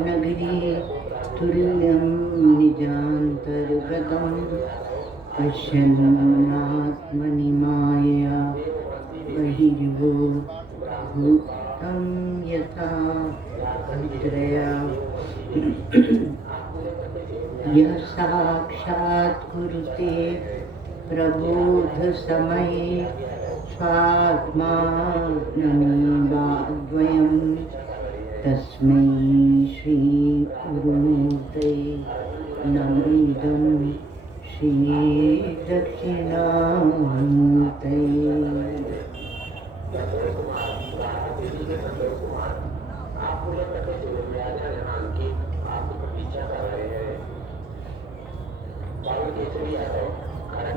नगरी तुल्यं निजान्तर्गतं पश्यन्नात्मनि मायया बहिर्भूतं यथा निद्रया यः साक्षात् कुरुते प्रबोधसमये स्वात्मानमीवाद्वयं तस्मै श्री गुरुमूर्तये नमोऽइदं श्री दक्षिणामूर्तये।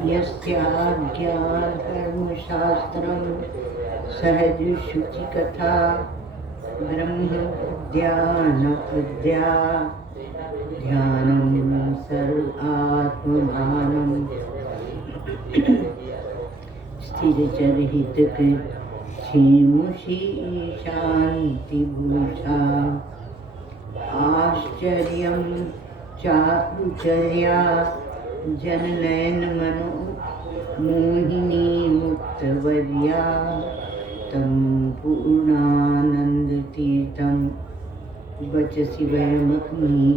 यस्याज्ञा धर्मशास्त्रं सहजशुचिकथा ब्रह्मज्ञानपद्या ध्यानं सर्वात्मभानं स्थिरचरहितकृत क्षेमुषी शान्तिभूषा आश्चर्यं चारुचर्या जननयन मनो मोहिनी मुक्तवर्या तं पूर्णानन्दतीर्थं वचसि वयमग्नि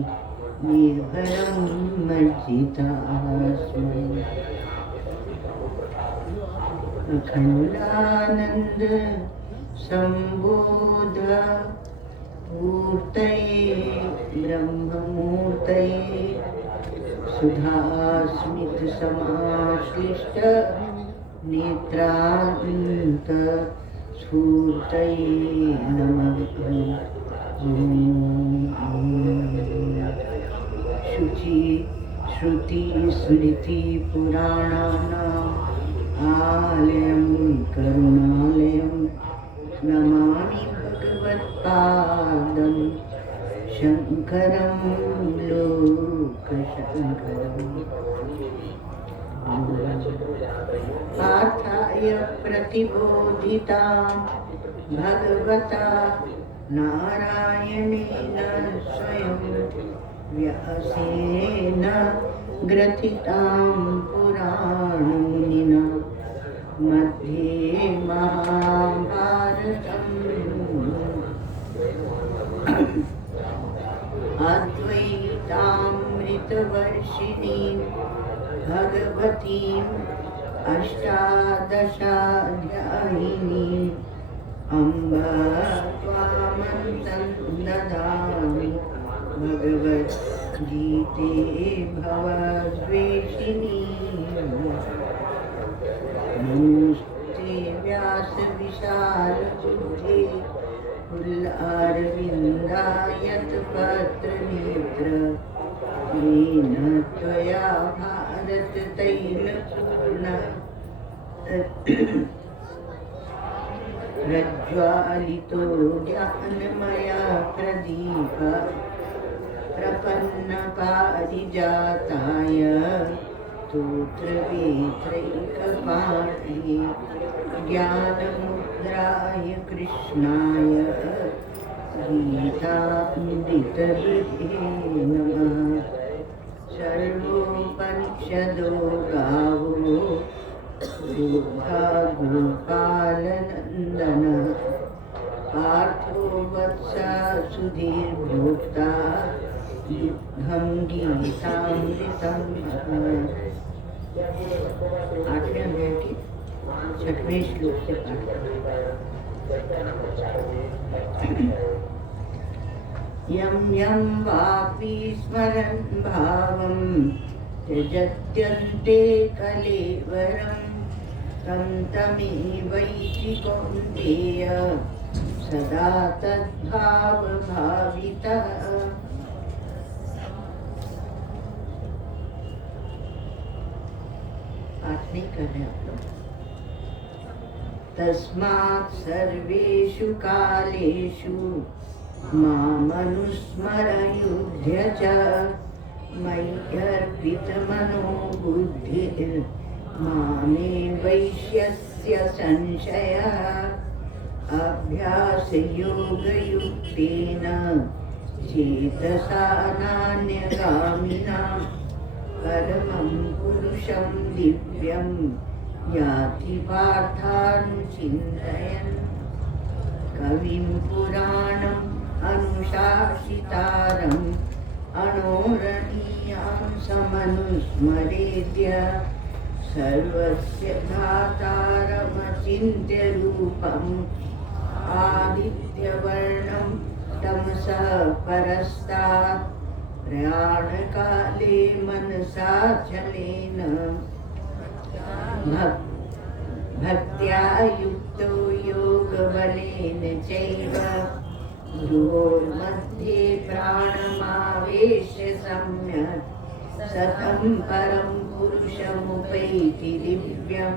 निर्भरं मज्जितास्मै। अखण्डानन्द सम्बोध मूर्तये ब्रह्ममूर्तये सुधास्मित समाश्लिष्ट नेत्रान्त स्फूर्तये नमः। शुचि श्रुति स्मृति पुराणानाम् आलयं करुणालयं नमामि भगवत्पादं शङ्करं लोकशङ्करम्। पार्थाय प्रतिबोधितां भगवता नारायणेन स्वयं व्यासेन ग्रथितां पुराणमुनिना मध्ये महाभारतम् अद्वैतामृतवर्षिणीं भगवतीम् अष्टादशाध्यायिनीम् अम्ब त्वामन्तं ददामि भगवद्गीते भवद्वेषिणी। नमोऽस्ते व्यासविशालबुद्धे फुल्लारविन्दायतपत्रनेत्र येन त्वया भारततैलपूर्णः प्रज्वालितो ज्ञानमया प्रदीप प्रपन्नपारिजाताय स्तोत्रवेत्रैकपाणये ज्ञानमुद्रां कृष्णाय गीतामृतदुहे नमः। सर्वोपनिषदो गावो गोधा गोपालनन्दन पार्थो वत्सा सुधीर्भोक्ता युद्धं गीतामृतं। 8वें अध्याय की 6वें श्लोक से पाठ। यं यं वापि स्मरन् भावं त्यजत्यन्ते कलेवरं तं तमेवैति कौन्तेय सदा तद्भावभावितः। पाठ नहीं कर रहे आप लोग। तस्मात् सर्वेषु कालेषु मामनुस्मरयुध्य च मय्यर्पितमनो बुद्धिर्मामे वैश्यस्य संशयः। अभ्यासयोगयुक्तेन चेतसा नान्यगामिना परमं पुरुषं दिव्यं याति पार्थानुचिन्तयन्। कविं पुराणम् अनुशासितारम् अणोरणीयां समनुस्मरेद्य सर्वस्य धातारमचिन्त्य रूपम् आदित्यवर्णं तमसः परस्तात् प्रयाणकाले मनसा चलेन भक्त्या युक्तो योगबलेन चैव भ्रुवोर्मध्ये प्राणमावेश्य सम्यक् सतं परं पुरुषमुपैति दिव्यं।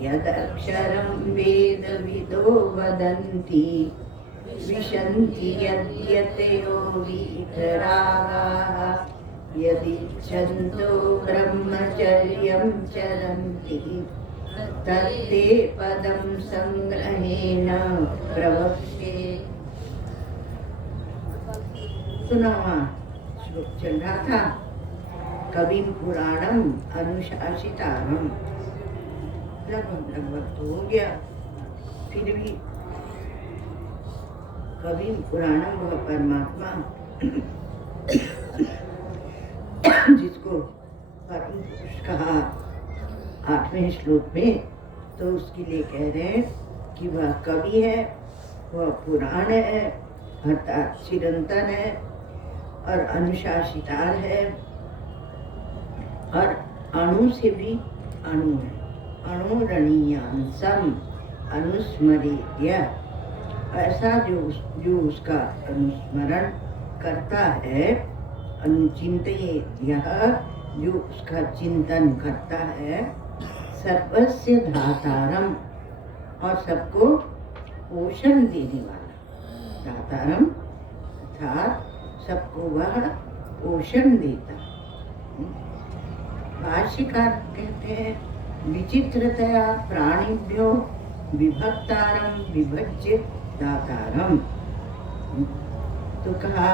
यदक्षरं वेदविदो वदन्ति विशन्ति यद्यतयो वीतरागाः यदिच्छन्तो ब्रह्मचर्यं चरन्ति तत्ते पदं संग्रहेण प्रवक्ष्ये। सुना श्लोक चल रहा था। कविं पुराणम अनुशासितारम, लगभग तो हो गया, फिर भी कविं पुराणम वह परमात्मा जिसको परम पुरुष कहा 8वें श्लोक में, तो उसके लिए कह रहे हैं कि वह कवि है, वह पुराण है अर्थात चिरंतन है और अनुशासितार है और अणु से भी अणु है। अणुरणीयांसम अनुस्मरेद्य, ऐसा जो उसका अनुस्मरण करता है, अनुचिंतयेद्य जो उसका चिंतन करता है, सर्वस्य धातारम और सबको पोषण देने वाला। धातारम अर्थात सबको वह पोषण देता। भाष्यकार कहते हैं विचित्रतया प्राणिभ्यो विभक्तारम विभज्य दातारम। तो कहा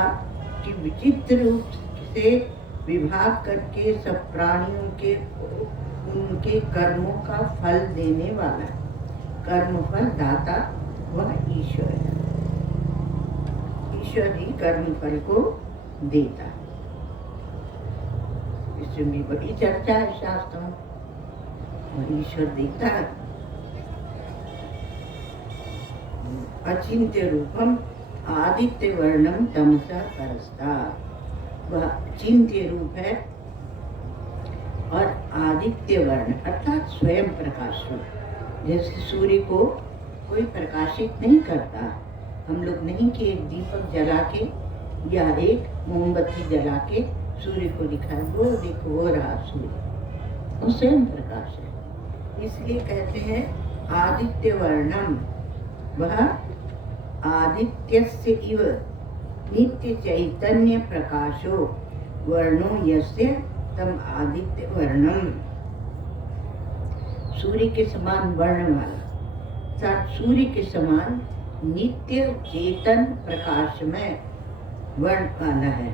कि विचित्र रूप से विभाग करके सब प्राणियों के उनके कर्मों का फल देने वाला कर्म फल दाता वह ईश्वर है। ईश्वर ही कर्म फल को देता। इसमें भी बड़ी चर्चा है शास्त्रों में, और ईश्वर देता है। अचिंत्य रूपम आदित्य वर्णम तमसा परस्तात्, वह चिंत्य रूप है और आदित्य वर्ण अर्थात स्वयं प्रकाश रूप। जैसे सूर्य को कोई प्रकाशित नहीं करता, हम लोग नहीं कि एक दीपक जला के या एक मोमबत्ती जला के सूर्य को दिखाए, वो देखो हो रहा सूर्य, वो स्वयं प्रकाश है। इसलिए कहते हैं आदित्य वर्णम, वह आदित्यस्य इव नित्य चैतन्य प्रकाशो वर्णो यस्य तम आदित्य वर्णम, सूर्य के समान वर्ण वाला अर्थात सूर्य के समान नित्य चेतन प्रकाशमय वर्ण वाला है।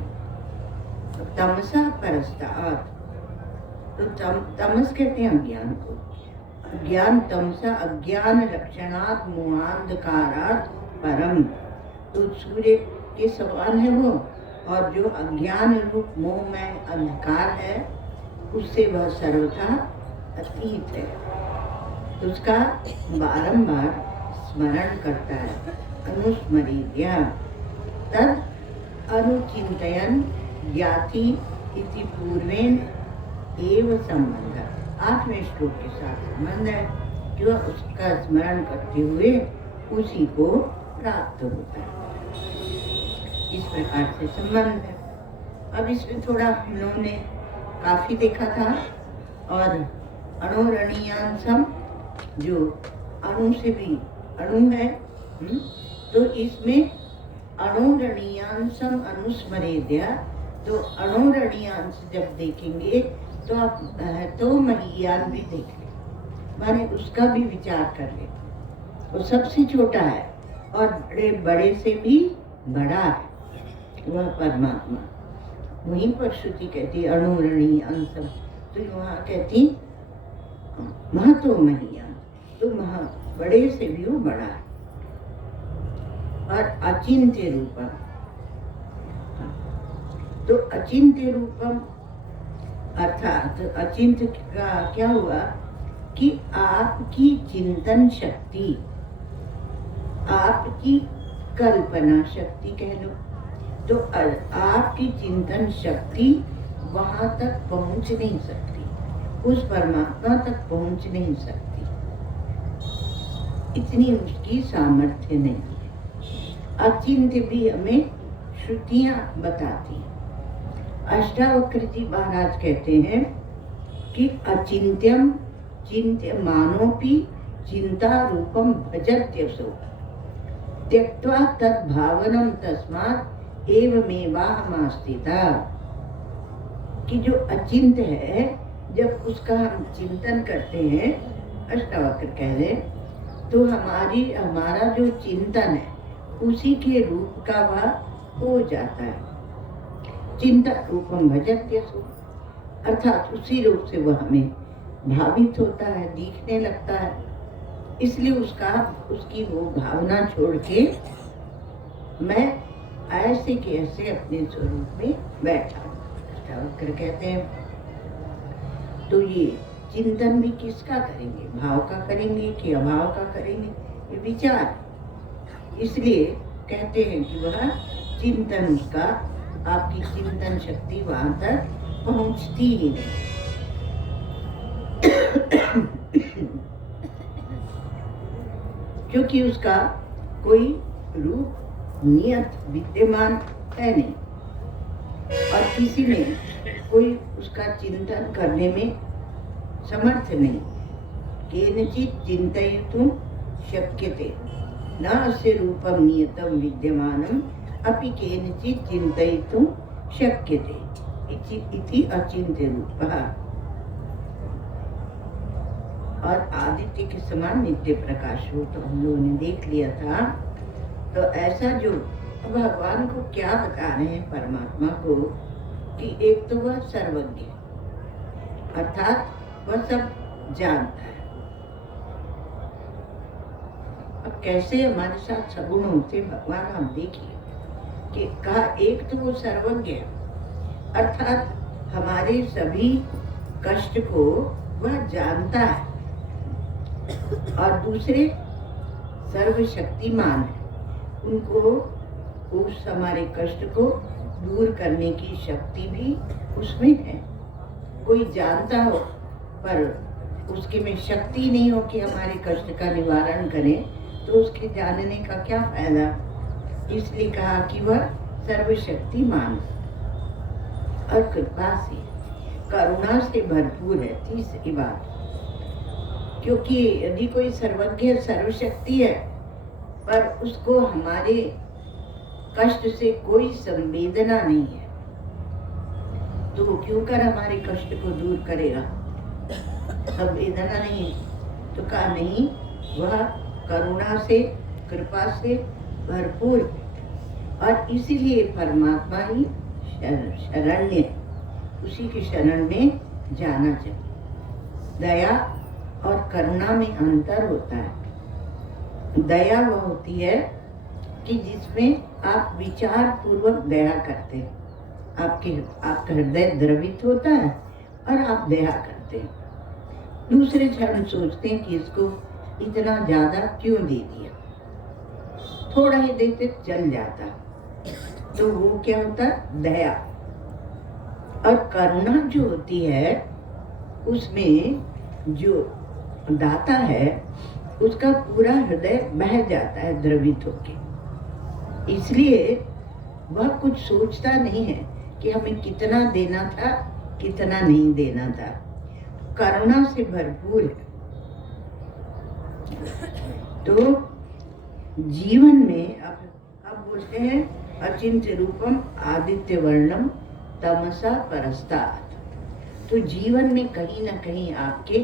तमसा परस्तात्, तो तमस कहते हैं अज्ञान को। अज्ञान तमसा अज्ञान लक्षणात् मोहांधकारात् परम, तो सूर्य के समान है वो, और जो अज्ञान रूप मोह में अंधकार है उससे वह सर्वथा अतीत है। तो उसका बारंबार स्मरण करता है। अनुस्मरीत्या तद अनुचिंतयन् याति इति पूर्वेण एव संबंध। 8वें श्लोक के साथ संबंध है, जो उसका स्मरण करते हुए उसी को प्राप्त होता है। इस प्रकार से संबंध है। अब इसमें थोड़ा हम लोगों ने काफी देखा था, और अणोरणीयांसम जो अणु से भी अणु है, तो इसमें अणोरणीयांसम अनुस्मरेद्या, तो अणोरणीयांश जब देखेंगे तो आप तो महियान भी देख ले, माने उसका भी विचार कर ले। वो सबसे छोटा है और बड़े बड़े से भी बड़ा है वह परमात्मा। वहीं पर श्रुति कहती अणुरणीय अंशम, तो वहाँ कहती महतो महियान, तो महा बड़े से भी वो बड़ा है। और अचिंत्य रूपम, तो अचिंत्य रूपम अर्थात अचिंत्य का क्या हुआ कि आपकी चिंतन शक्ति, आपकी कल्पना शक्ति कह लो, तो आपकी चिंतन शक्ति वहां तक पहुंच नहीं सकती, उस परमात्मा तक पहुंच नहीं सकती, इतनी उसकी सामर्थ्य नहीं है। अचिंत्य भी हमें श्रुतियां बताती। अष्टावक्र जी महाराज कहते हैं कि अचिंत्यम चिंत्यमानोपि चिंता रूपम भजत्यसो त्यक्त्वा तद भावनम तस्मात् एवमेवाहमास्थिता, कि जो अचिंत्य है जब उसका हम चिंतन करते हैं, अष्टावक्र कह रहे, तो हमारा जो चिंतन है उसी के रूप का वह हो जाता है। चिंता रूपम भजत्यसु, अर्थात उसी रूप से वह हमें भावित होता है, दिखने लगता है। इसलिए उसकी वो भावना छोड़ के मैं ऐसे के ऐसे अपने स्वरूप में बैठा हूँ, अष्टावक्र कहते हैं। तो ये चिंतन भी किसका करेंगे, भाव का करेंगे कि अभाव का करेंगे, ये विचार। इसलिए कहते हैं कि वह चिंतन, उसका आपकी चिंतन शक्ति वहां तक पहुंचती ही नहीं। क्योंकि उसका कोई रूप नियत विद्यमान है नहीं, और किसी ने कोई उसका चिंतन करने में समर्थ नहीं। केनचित् चिन्तयितुं शक्यते न अस्य रूपम नियतम विद्यमानम अपि केनचित् चिन्तयितुं शक्यते इति अचिन्त्य रूपः। और आदित्य के समान नित्य प्रकाश हो, तो हम लोगों ने देख लिया था। तो ऐसा जो भगवान को क्या बता रहे हैं, परमात्मा को, कि एक तो वह सर्वज्ञ, अर्थात वह सब जानता है। अब कैसे हमारे साथ सगुण होते भगवान, हम देखिए कि कहा एक तो वो सर्वज्ञ है, अर्थात हमारे सभी कष्ट को वह जानता है, और दूसरे सर्वशक्तिमान है, उनको उस हमारे कष्ट को दूर करने की शक्ति भी उसमें है। कोई जानता हो पर उसके में शक्ति नहीं हो कि हमारे कष्ट का निवारण करे, तो उसके जानने का क्या फायदा। इसलिए कहा कि वह सर्वशक्तिमान और कृपा से, करुणा से भरपूर है। तीसरी बात, क्योंकि यदि कोई सर्वज्ञ सर्वशक्ति है पर उसको हमारे कष्ट से कोई संवेदना नहीं है, तो वो क्यों कर हमारे कष्ट को दूर करेगा। संवेदना नहीं तो कहा नहीं, वह करुणा से, कृपा से भरपूर, और इसीलिए परमात्मा ही शरण्य, उसी के शरण में जाना चाहिए। दया और करुणा में अंतर होता है। दया वह होती है कि जिसमें आप विचार पूर्वक दया करते हैं, आपका हृदय द्रवित होता है और आप दया करते हैं। दूसरे क्षण सोचते हैं कि इसको इतना ज्यादा क्यों दे दिया, थोड़ा ही देते चल जाता, तो वो क्या होता है? दया। और करुणा जो होती है उसमें जो दाता है उसका पूरा हृदय बह जाता है द्रवित होके, इसलिए वह कुछ सोचता नहीं है कि हमें कितना देना था, कितना नहीं देना था। करुणा से भरपूर है। तो जीवन में अब बोलते हैं अचिंत्य रूपम आदित्य वर्णम तमसा परस्तात्। तो जीवन में कहीं ना कहीं आपके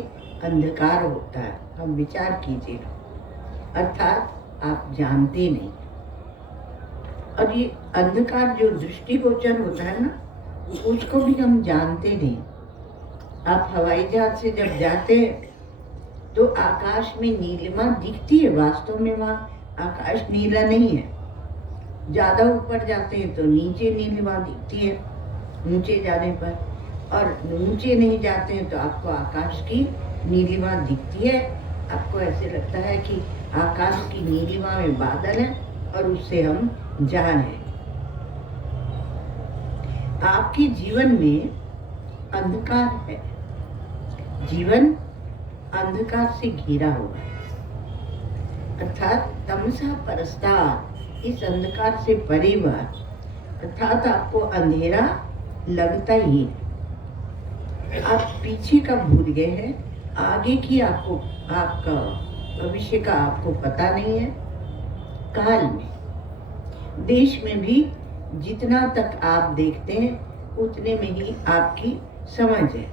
अंधकार होता है, हम विचार कीजिए, अर्थात आप जानते नहीं। और ये अंधकार जो दृष्टिगोचर होता है ना, उसको भी हम जानते नहीं। आप हवाई जहाज से जब जाते हैं तो आकाश में नीलिमा दिखती है, वास्तव में वहाँ आकाश नीला नहीं है। ज्यादा ऊपर जाते हैं तो नीचे नीलिमा दिखती है, ऊंचे जाने पर, और ऊंचे नहीं जाते हैं तो आपको आकाश की नीलिमा दिखती है। आपको ऐसे लगता है कि आकाश की नीलिमा में बादल है और उससे हम जा रहे हैं। आपके जीवन में अंधकार है, जीवन अंधकार से घिरा हुआ है, अर्थात तमसा परस्तात्, इस अंधकार से परे हुआ, अर्थात आपको अंधेरा लगता ही है। आप पीछे का भूल गए हैं, आगे की आपका भविष्य का आपको पता नहीं है। काल में, देश में भी जितना तक आप देखते हैं उतने में ही आपकी समझ है।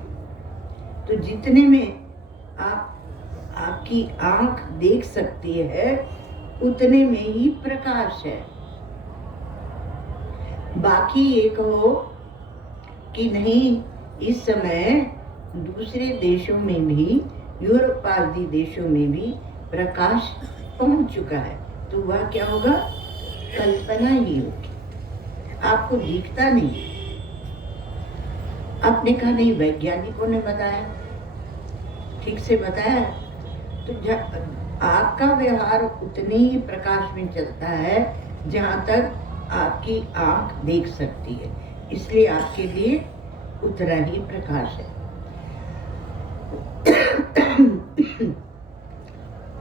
तो जितने में आपकी आंख देख सकती है उतने में ही प्रकाश है। बाकी ये कहो कि नहीं, इस समय दूसरे देशों में भी, यूरोप आदि देशों में भी प्रकाश पहुंच चुका है, तो वह क्या होगा? कल्पना ही होगी, आपको दिखता नहीं। आपने कहा नहीं, वैज्ञानिकों ने बताया, ठीक से बताया। तो आपका व्यवहार उतने ही प्रकाश में चलता है जहाँ तक आपकी आंख देख सकती है, इसलिए आपके लिए उतना ही प्रकाश है।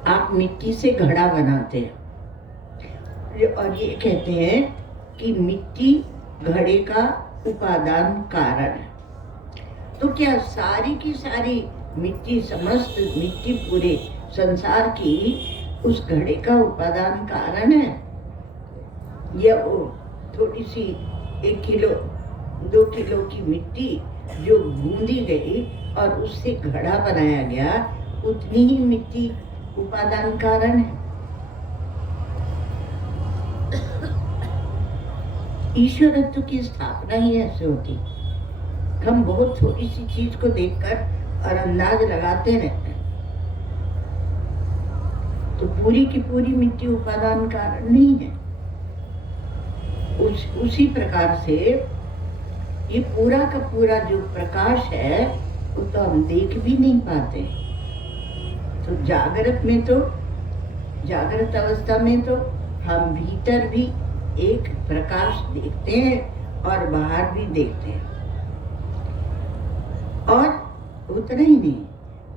आप मिट्टी से घड़ा बनाते हैं और ये कहते हैं कि मिट्टी घड़े का उपादान कारण है। तो क्या सारी की सारी मिट्टी, समस्त मिट्टी पूरे संसार की उस घड़े का उपादान कारण है? या वो थोड़ी सी 1 किलो 2 किलो की मिट्टी जो गूंदी गई और उससे घड़ा बनाया गया, उतनी ही मिट्टी उपादान कारण है? ईश्वरत्व की स्थापना ही ऐसे होती। हम बहुत थोड़ी सी चीज को देखकर और अंदाज लगाते रहते हैं, तो पूरी की पूरी मिट्टी उपादान कारण नहीं है। उसी प्रकार से ये पूरा का पूरा जो प्रकाश है वो तो हम देख भी नहीं पाते। तो जागृत अवस्था में तो हम भीतर भी एक प्रकाश देखते हैं और बाहर भी देखते हैं। और उतना ही नहीं,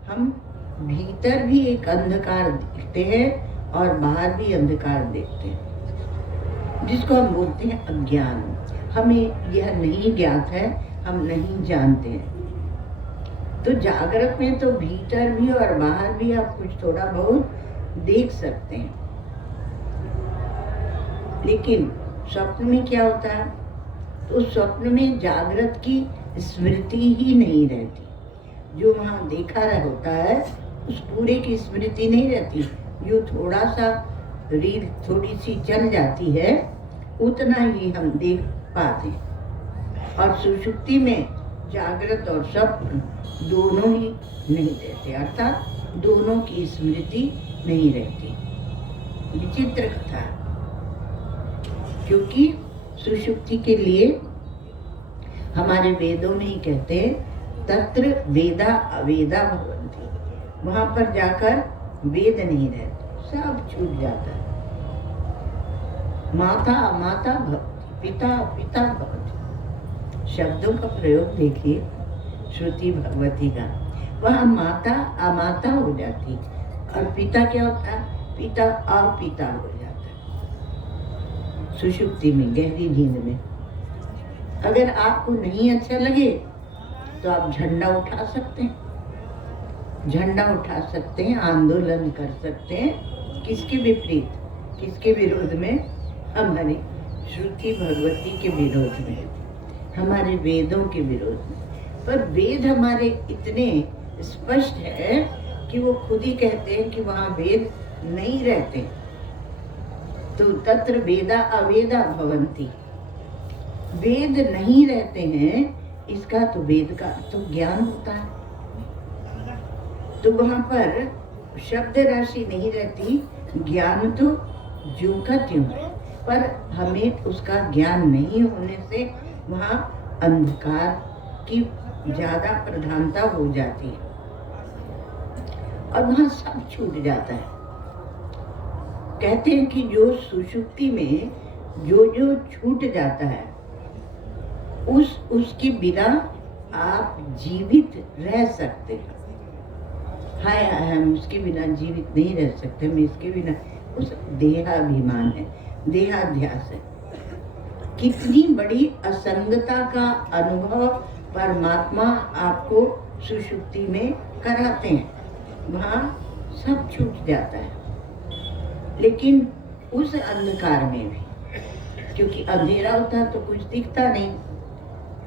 हम भीतर भी एक अंधकार देखते हैं और बाहर भी अंधकार देखते हैं, जिसको हम बोलते हैं अज्ञान। हमें यह नहीं ज्ञात है, हम नहीं जानते हैं। तो जागृत में तो भीतर भी और बाहर भी आप कुछ थोड़ा बहुत देख सकते हैं, लेकिन स्वप्न में क्या होता है? तो स्वप्न में जागृत की स्मृति ही नहीं रहती। जो वहाँ देखा होता है उस पूरे की स्मृति नहीं रहती, जो थोड़ा सा रील थोड़ी सी चल जाती है उतना ही हम देख पाते हैं। और सुषुप्ति में जागृत और स्वप्न दोनों ही नहीं रहते, अर्थात दोनों की स्मृति नहीं रहती। विचित्र कथा, क्योंकि सुषुप्ति के लिए हमारे वेदों में ही कहते हैं तत्र वेदा अवेदा भवन्ति, वहां पर जाकर वेद नहीं रहते, सब छूट जाता है। माता अमाता भवति, पिता पिता भवति, शब्दों का प्रयोग देखिए श्रुति भगवती का, वहां माता अमाता हो जाती और पिता क्या होता है, पिता अपिता हो जाता है। सुषुप्ति में, गहरी नींद में अगर आपको नहीं अच्छा लगे तो आप झंडा उठा सकते हैं, झंडा उठा सकते हैं, आंदोलन कर सकते हैं। किसके विपरीत, किसके विरोध में, हमारी श्रुति भगवती के विरोध में, हमारे वेदों के विरोध में। पर वेद हमारे इतने स्पष्ट है कि वो खुद ही कहते हैं कि वहाँ वेद नहीं रहते। तो तत्र वेदा अवेदा भवन्ति, वेद नहीं रहते हैं, इसका तो वेद का तो ज्ञान होता है। तो वहाँ पर शब्द राशि नहीं रहती, ज्ञान तो ज्यों का त्यों है, पर हमें उसका ज्ञान नहीं होने से वहाँ अंधकार की ज्यादा प्रधानता हो जाती है और वहाँ सब छूट जाता है। कहते हैं कि जो सुषुप्ति में जो जो छूट जाता है उसके बिना आप जीवित रह सकते हैं। हाय हम उसके बिना जीवित नहीं रह सकते, हम इसके बिना, उस देहाभिमान है, देहाध्यास है। कितनी बड़ी असंगता का अनुभव परमात्मा आपको सुषुप्ति में कराते हैं, वहाँ सब छूट जाता है। लेकिन उस अंधकार में भी, क्योंकि अंधेरा होता तो कुछ दिखता नहीं,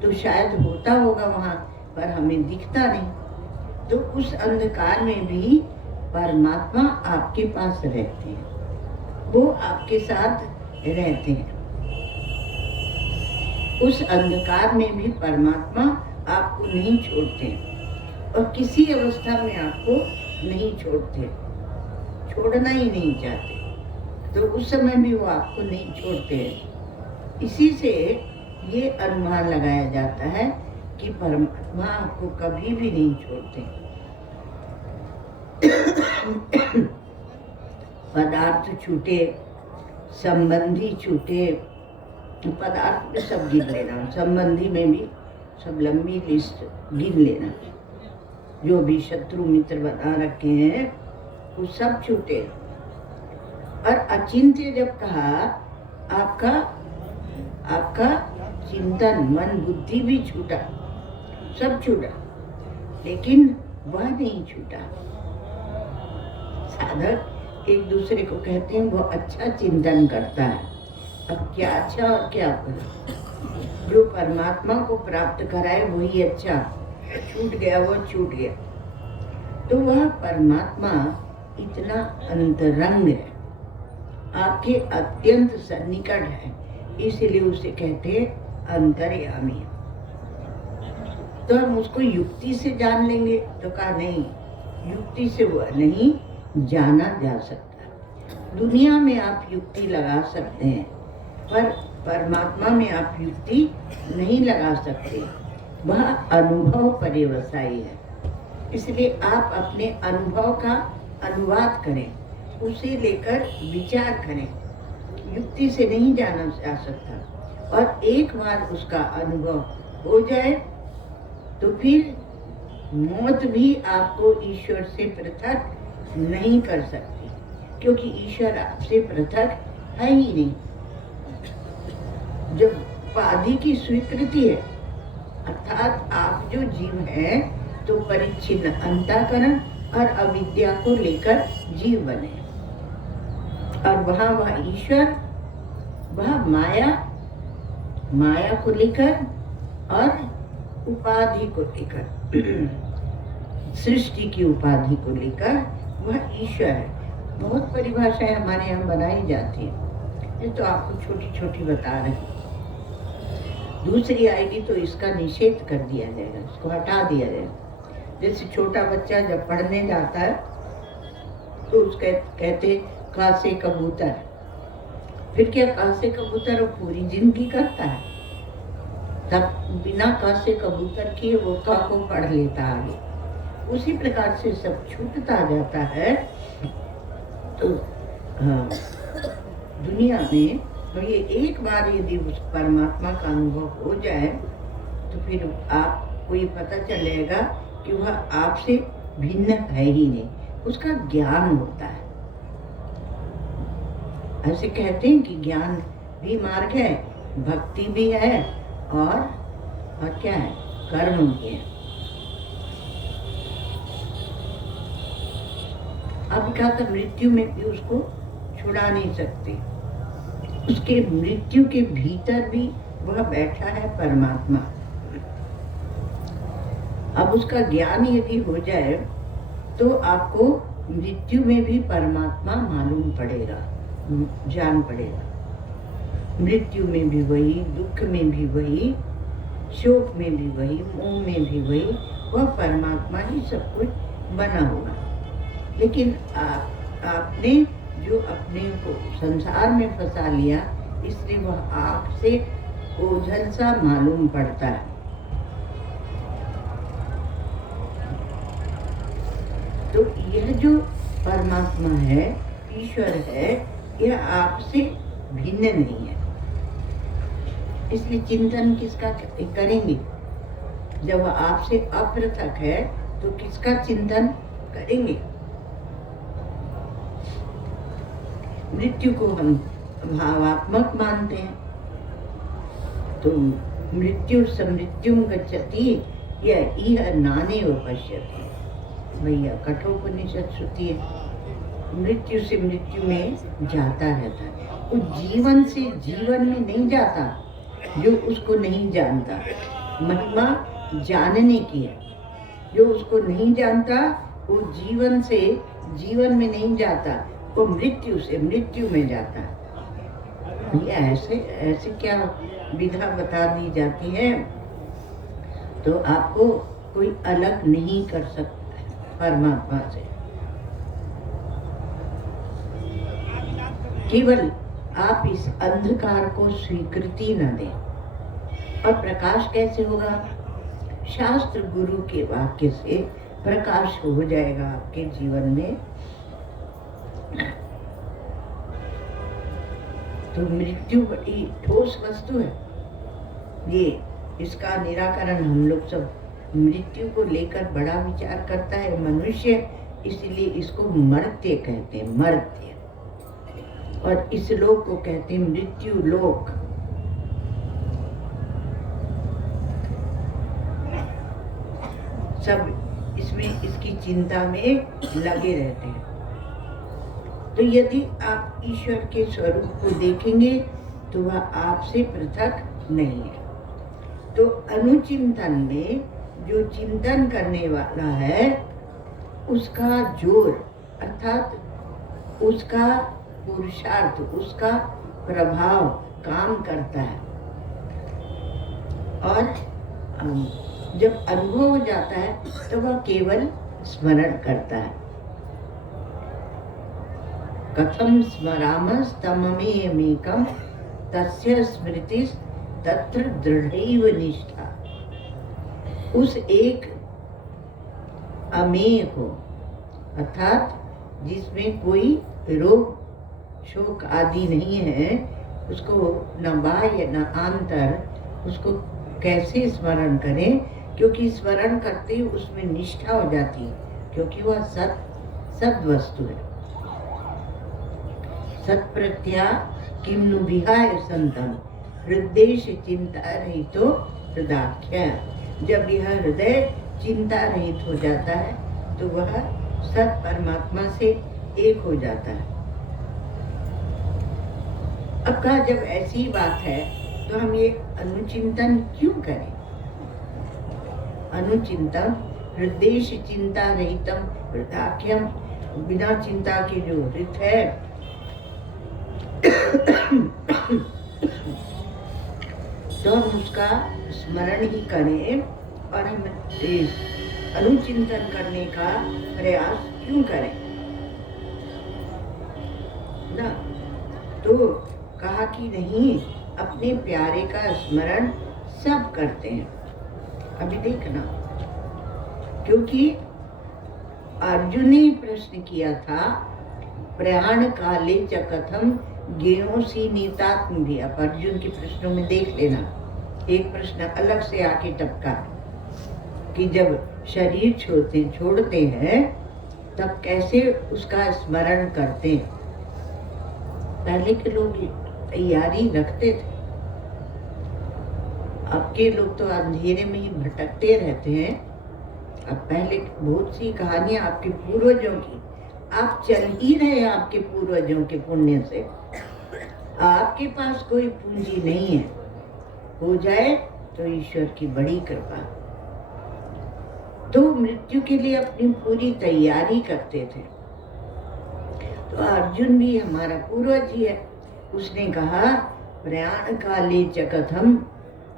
तो शायद होता होगा वहाँ पर हमें दिखता नहीं, तो उस अंधकार में भी परमात्मा आपके पास रहते हैं, वो आपके साथ रहते हैं। उस अंधकार में भी परमात्मा आपको नहीं छोड़ते और किसी अवस्था में आपको नहीं छोड़ते, छोड़ना ही नहीं चाहते, तो उस समय भी वो आपको नहीं छोड़ते हैं। इसी से ये अनुमान लगाया जाता है कि परमात्मा आपको कभी भी नहीं छोड़ते। पदार्थ छूटे, संबंधी छूटे, पदार्थ में सब गिन लेना, संबंधी में भी सब लंबी लिस्ट गिन लेना, जो भी शत्रु मित्र बना रखे हैं वो सब छूटे। और अचिंत्य जब कहा, आपका चिंतन, मन बुद्धि भी छूटा, सब छूटा, लेकिन वह नहीं छूटा। साधक एक दूसरे को कहते हैं वो अच्छा चिंतन करता है। अब क्या अच्छा और क्या बुरा, जो परमात्मा को प्राप्त कराए वही अच्छा, छूट गया वो छूट गया। तो वह परमात्मा इतना अंतरंग है, आपके अत्यंत सन्निकट है, इसलिए उसे कहते हैं अंतर्यामी। तो हम उसको युक्ति से जान लेंगे, तो कहा नहीं, युक्ति से वह नहीं जाना जा सकता। दुनिया में आप युक्ति लगा सकते हैं, पर परमात्मा में आप युक्ति नहीं लगा सकते, वह अनुभव पर्यवसायी है। इसलिए आप अपने अनुभव का अनुवाद करें, उसे लेकर विचार करें, युक्ति से नहीं जाना जा सकता। और एक बार उसका अनुभव हो जाए तो फिर मौत भी आपको ईश्वर से पृथक नहीं कर सकती, क्योंकि ईश्वर आपसे पृथक है ही नहीं। जब उपाधि की स्वीकृति है, अर्थात आप जो जीव हैं तो परिच्छिन्न अंतःकरण और अविद्या को लेकर जीव बने, और वहाँ वह ईश्वर, वह माया को लेकर और उपाधि को लेकर, सृष्टि की उपाधि को लेकर वह ईश्वर है। बहुत परिभाषाएं हमारे यहाँ बनाई जाती है, ये तो आपको छोटी छोटी बता रहे हैं। दूसरी आएगी तो इसका निषेध कर दिया जाएगा, इसको हटा दिया जाएगा। जैसे छोटा बच्चा जब पढ़ने जाता है तो उसके कहते क से कबूतर, फिर क्या क से कबूतर वो पूरी जिंदगी करता है, तब बिना क से कबूतर किए वो क को पढ़ लेता आगे। उसी प्रकार से सब छूटता जाता है। तो हाँ, दुनिया में तो ये एक बार यदि उस परमात्मा का अनुभव हो जाए तो फिर आपको ये पता चलेगा कि वह आपसे भिन्न है ही नहीं, उसका ज्ञान होता है। ऐसे कहते हैं कि ज्ञान भी मार्ग है, भक्ति भी है और क्या है, कर्म भी है। अब कहा था मृत्यु में भी उसको छुड़ा नहीं सकते, उसके मृत्यु के भीतर भी वह बैठा है परमात्मा। अब उसका ज्ञान यदि हो जाए तो आपको मृत्यु में भी परमात्मा मालूम पड़ेगा, जान पड़ेगा। मृत्यु में भी वही, दुख में भी वही, शोक में भी वही, मोह में भी वही, वह परमात्मा ही सब कुछ बना हुआ। लेकिन आपने जो अपने को संसार में फंसा लिया, इसलिए वह आपसे ओझल सा मालूम पड़ता है। तो यह जो परमात्मा है, ईश्वर है, यह आपसे भिन्न नहीं है। इसलिए चिंतन किसका करेंगे? जब वह आपसे अपृथक है तो किसका चिंतन करेंगे? मृत्यु को हम भावात्मक मानते हैं, तो मृत्यु समृत्युम गच्छति यह नाने पश्यति, भैया कठोपनिषद श्रुति है। मृत्यु से मृत्यु में जाता रहता है, वो जीवन से जीवन में नहीं जाता जो उसको नहीं जानता। महिमा जानने की है, जो उसको नहीं जानता वो जीवन से जीवन में नहीं जाता, वो मृत्यु से मृत्यु में जाता है। ये ऐसे ऐसे क्या विधा बता दी जाती है, तो आपको कोई अलग नहीं कर सकता परमात्मा से। केवल आप इस अंधकार को स्वीकृति न दें। और प्रकाश कैसे होगा? शास्त्र गुरु के वाक्य से प्रकाश हो जाएगा आपके जीवन में। तो मृत्यु बड़ी ठोस वस्तु है, ये इसका निराकरण हम लोग सब मृत्यु को लेकर बड़ा विचार करता है मनुष्य, इसलिए इसको मर्त्य कहते हैं, मर्त्य। और इस लोक को कहते हैं मृत्यु लोक। सब इसमें इसकी चिंता में लगे रहते हैं। तो यदि आप ईश्वर के स्वरूप को देखेंगे तो वह आपसे पृथक नहीं है। तो अनुचिंतन में जो चिंतन करने वाला है उसका जोर अर्थात उसका पुरुषार्थ, उसका प्रभाव काम करता है। और जब अनुभव हो जाता है तो वह केवल स्मरण करता है। कथम स्मरामस्तममेकम तस्य स्मृति तत्र दृढ़ैव निष्ठा। उस एक अमेय को अर्थात जिसमें कोई रोग शोक आदि नहीं है, उसको न बाह्य न आंतर, उसको कैसे स्मरण करें? क्योंकि स्मरण करते ही उसमें निष्ठा हो जाती है, क्योंकि वह सद वस्तु है। सत्प्रत्या किम्नु विहाय संतम हृदय चिंता रहितो हृदाख्या। जब यह हृदय चिंता रहित हो जाता है तो वह सत परमात्मा से एक हो जाता है। अब कहा जब ऐसी बात है तो हम ये अनुचिंतन क्यों करें? अनुचिंतन हृदय चिंता रहितम वृद्धाख्यम, बिना चिंता के जो हृत है तो हम उसका स्मरण ही करें और हम अनुचिंतन करने का प्रयास क्यों करें ना। तो कहा कि नहीं, अपने प्यारे का स्मरण सब करते हैं। अभी देखना, क्योंकि अर्जुन ने प्रश्न किया था, प्रयाण काले च कथम ज्ञेयोसी नीतात्म भी। अब अर्जुन के प्रश्नों में देख लेना, एक प्रश्न अलग से आके टपका कि जब शरीर छोड़ते हैं तब कैसे उसका स्मरण करते हैं। पहले के लोग तैयारी रखते थे, अब के लोग तो अंधेरे में ही भटकते रहते हैं। अब पहले बहुत सी कहानियां आपके पूर्वजों की, आप चल ही रहे हैं आपके पूर्वजों के पुण्य से। आपके पास कोई पूंजी नहीं है, हो जाए तो ईश्वर की बड़ी कृपा। तो मृत्यु के लिए अपनी पूरी तैयारी करते थे। तो अर्जुन भी हमारा पूर्वज ही है। उसने कहा, प्रयाण काले च कथम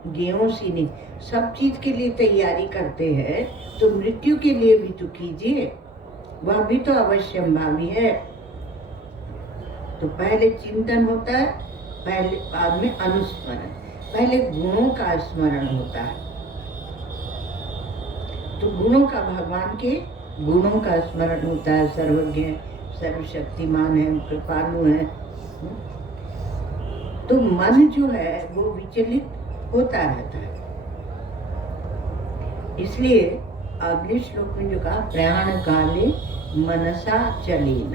ज्ञेयोसी नी। सब चीज के लिए तैयारी करते हैं तो मृत्यु के लिए भी तो कीजिए, वह भी तो अवश्यंभावी है। तो पहले चिंतन होता है, पहले बाद में अनुस्मरण। पहले गुणों का स्मरण होता है, तो गुणों का, भगवान के गुणों का स्मरण होता है। सर्वज्ञ है, सर्वशक्तिमान है, कृपालु है। तो मन जो है वो विचलित होता रहता है। इसलिए अगले श्लोक में जो कहा, प्रयाण काले मनसा चलेन।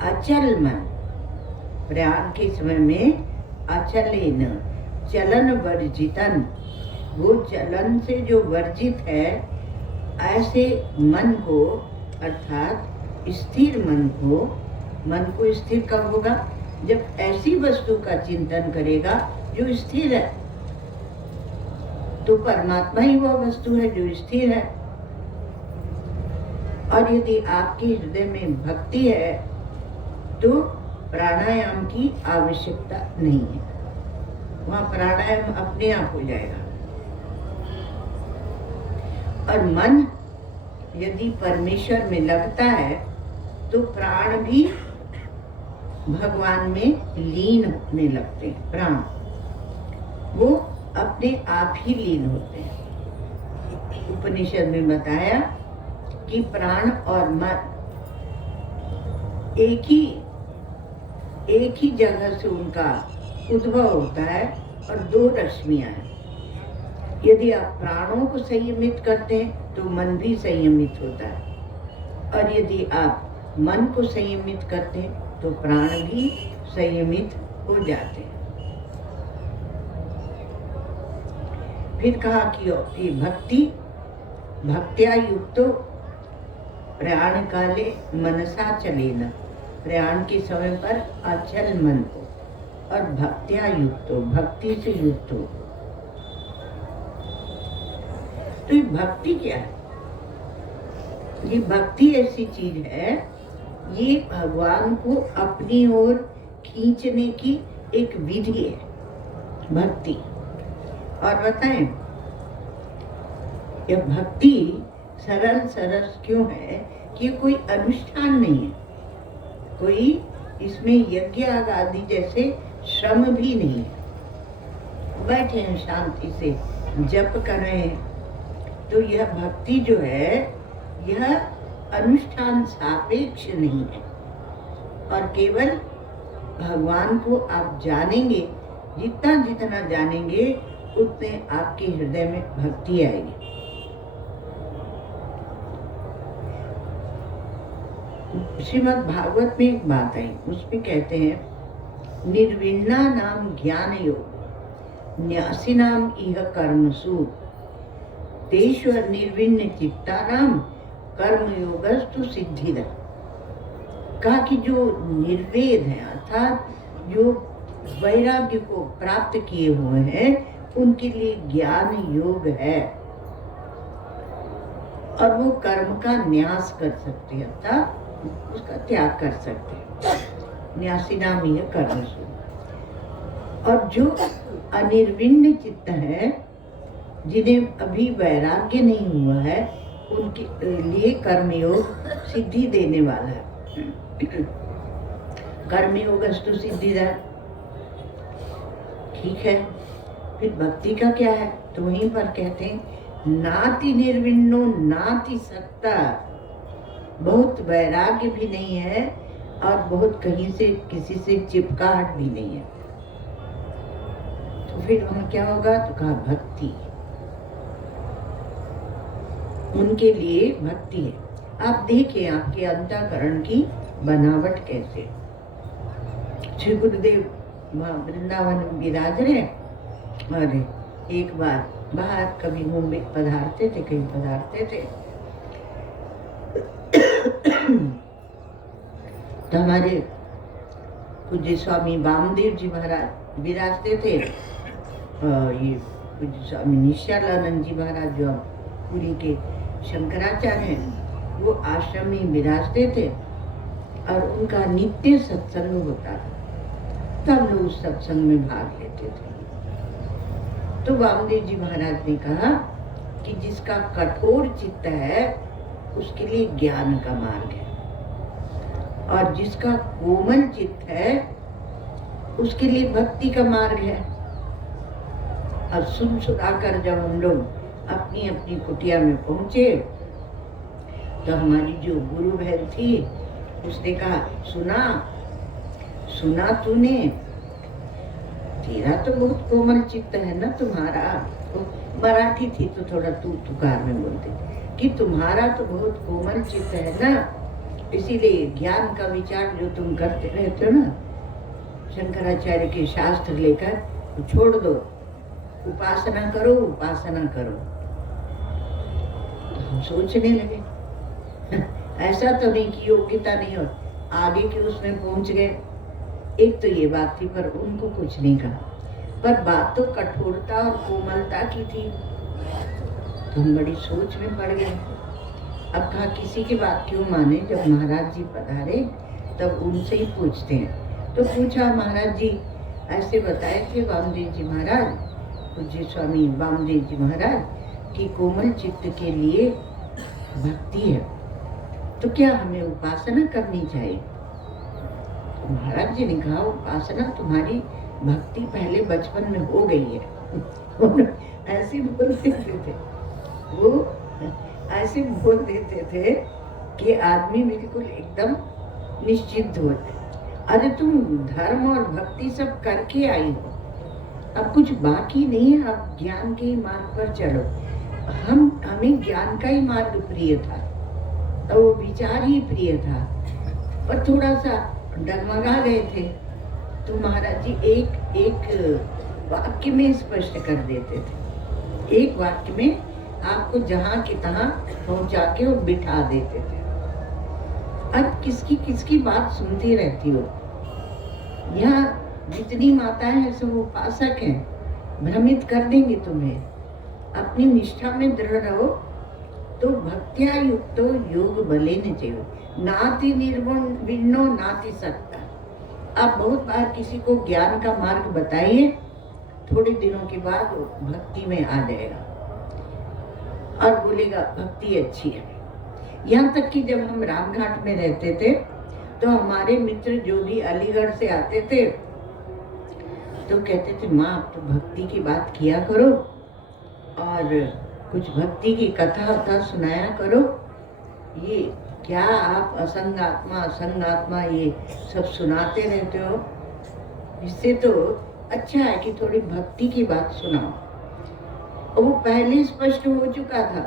अचल मन, प्रयाण के समय में अचलेन, चलन वर्जितन, वो चलन से जो वर्जित है, ऐसे मन को, अर्थात स्थिर मन को स्थिर कब होगा? जब ऐसी वस्तु का चिंतन करेगा जो स्थिर है। तो परमात्मा ही वह वस्तु है जो स्थिर है। और यदि आपके हृदय में भक्ति है तो प्राणायाम की आवश्यकता नहीं है, वहां प्राणायाम अपने आप हो जाएगा। और मन यदि परमेश्वर में लगता है तो प्राण भी भगवान में लीन होने लगते हैं। प्राण वो अपने आप ही लीन होते हैं। उपनिषद में बताया कि प्राण और मन एक ही जगह से उनका उद्भव होता है और दो रश्मियां हैं। यदि आप प्राणों को संयमित करते हैं तो मन भी संयमित होता है, और यदि आप मन को संयमित करते हैं तो प्राण भी संयमित हो जाते हैं। फिर कहा कि ये भक्त्या युक्तो प्रयाण काले मनसा चलेना। प्रयाण के समय पर अचल मन को, और भक्त्या युक्तो, भक्ति से युक्त हो। तो ये भक्ति क्या है? ये भक्ति ऐसी चीज है, ये भगवान को अपनी ओर खींचने की एक विधि है, भक्ति। और बताएं, यह भक्ति सरल क्यों है कि कोई अनुष्ठान नहीं है, कोई इसमें यज्ञ आदि जैसे श्रम भी नहीं है। बैठे हैं शांति से जप कर रहे हैं, तो यह भक्ति जो है यह अनुष्ठान सापेक्ष नहीं है। और केवल भगवान को आप जानेंगे, जितना जानेंगे उतने आपके हृदय में भक्ति आएगी। श्रीमद् भागवत में एक बात आई, उसमें कहते हैं, निर्विण्णा नाम ज्ञान योग न्यासी नाम इह कर्मसु तेषु निर्विण्ण चित्ता नाम कर्म योगस्तु सिद्धिदा। कहा कि जो निर्वेद है, अर्थात जो वैराग्य को प्राप्त किए हुए हैं, उनके लिए ज्ञान योग है और वो कर्म का न्यास कर सकते हैं, अर्थात उसका त्याग कर सकते हैं। न्यासी नाम ही है कर्म शून्य। और जो अनिर्विण्ण चित्त है, जिन्हें अभी वैराग्य नहीं हुआ है, उनके लिए कर्मयोग सिद्धि देने वाला है। कर्मयोगस्तु सिद्धिदा, ठीक है। फिर भक्ति का क्या है? तो वहीं पर कहते हैं नाति निर्विण्णो नाति सत्ता, बहुत वैराग्य भी नहीं है और बहुत कहीं से किसी से चिपकाहट भी नहीं है। तो फिर वहां क्या होगा? तो कहा भक्ति, उनके लिए भक्ति है। आप देखिए आपके अंतःकरण की बनावट कैसे। श्री गुरुदेव वृंदावन विराज रहे और एक बार बाहर कभी मुंबई पधारते थे, कहीं पधारते थे, तो हमारे पूज्य स्वामी वामदेव जी महाराज विराजते थे। ये पूज्य स्वामी निश्चलानंद जी महाराज जो पुरी के शंकराचार्य हैं, वो आश्रम में विराजते थे और उनका नित्य सत्संग होता था। तब लोग उस सत्संग में भाग लेते थे। तो वामदेव जी महाराज ने कहा कि जिसका कठोर चित्त है उसके लिए ज्ञान का मार्ग है, और जिसका कोमल चित्त है उसके लिए भक्ति का मार्ग है। और सुन सुनाकर जब हम लोग अपनी अपनी कुटिया में पहुंचे तो हमारी जो गुरु बहन थी उसने कहा, सुना तूने, तेरा तो बहुत कोमल चित्त है ना तुम्हारा। तो मराठी थी तो थोड़ा तू तुकार में बोलते कि तुम्हारा तो बहुत कोमल चित्त है ना, इसीलिए ज्ञान का विचार जो तुम करते रहते हो ना, शंकराचार्य के शास्त्र लेकर तो छोड़ दो, उपासना करो। तो हम सोचने लगे ऐसा तो नहीं कि योग्यता नहीं हो, आगे की उसमें पहुंच गए। एक तो ये बात थी, पर उनको कुछ नहीं कहा, पर बात तो कठोरता और कोमलता की थी। तो हम बड़ी सोच में पड़ गए। अब कहा किसी की बात क्यों माने, जब महाराज जी पधारे तब उनसे ही पूछते हैं। तो पूछा, महाराज जी ऐसे बताए थे वामदेव जी महाराज, पूज्य स्वामी वामदेव जी महाराज कि कोमल चित्त के लिए भक्ति है, तो क्या हमें उपासना करनी चाहिए? तो महाराज जी ने कहा, उपासना तुम्हारी भक्ति पहले बचपन में हो गई है। ऐसे बोल देते थे वो, ऐसे बोल देते थे कि आदमी बिल्कुल एकदम निश्चित हो जाए। अरे तुम धर्म और भक्ति सब करके आई हो, अब कुछ बाकी नहीं है, अब ज्ञान के ही मार्ग पर चलो। हमें ज्ञान का ही मार्ग प्रिय था, तो वो विचार ही प्रिय था, पर थोड़ा सा डगमगा गए थे। तो महाराज जी एक वाक्य में स्पष्ट कर देते थे, एक वाक्य में आपको जहाँ की तहाँ पहुँचा के और बिठा देते थे। अब किसकी बात सुनती रहती हो? यहाँ जितनी माताएं हैं सब उपासक हैं, भ्रमित कर देंगे तुम्हें। अपनी निष्ठा में दृढ़ रहो तो भक्त्या युक्तो योग बले न चाहिए, नाति निर्विण्णो नाति सत्ता। आप बहुत बार किसी को ज्ञान का मार्ग बताइए, थोड़े दिनों के बाद भक्ति में आ जाएगा और बोलेगा भक्ति अच्छी है। यहाँ तक कि जब हम रामघाट में रहते थे तो हमारे मित्र जो भी अलीगढ़ से आते थे तो कहते थे, माँ आप तो भक्ति की बात किया करो और कुछ भक्ति की कथा सुनाया करो। ये क्या आप असंगात्मा ये सब सुनाते रहते हो? इससे तो अच्छा है कि थोड़ी भक्ति की बात सुनाओ। और वो पहले स्पष्ट हो चुका था,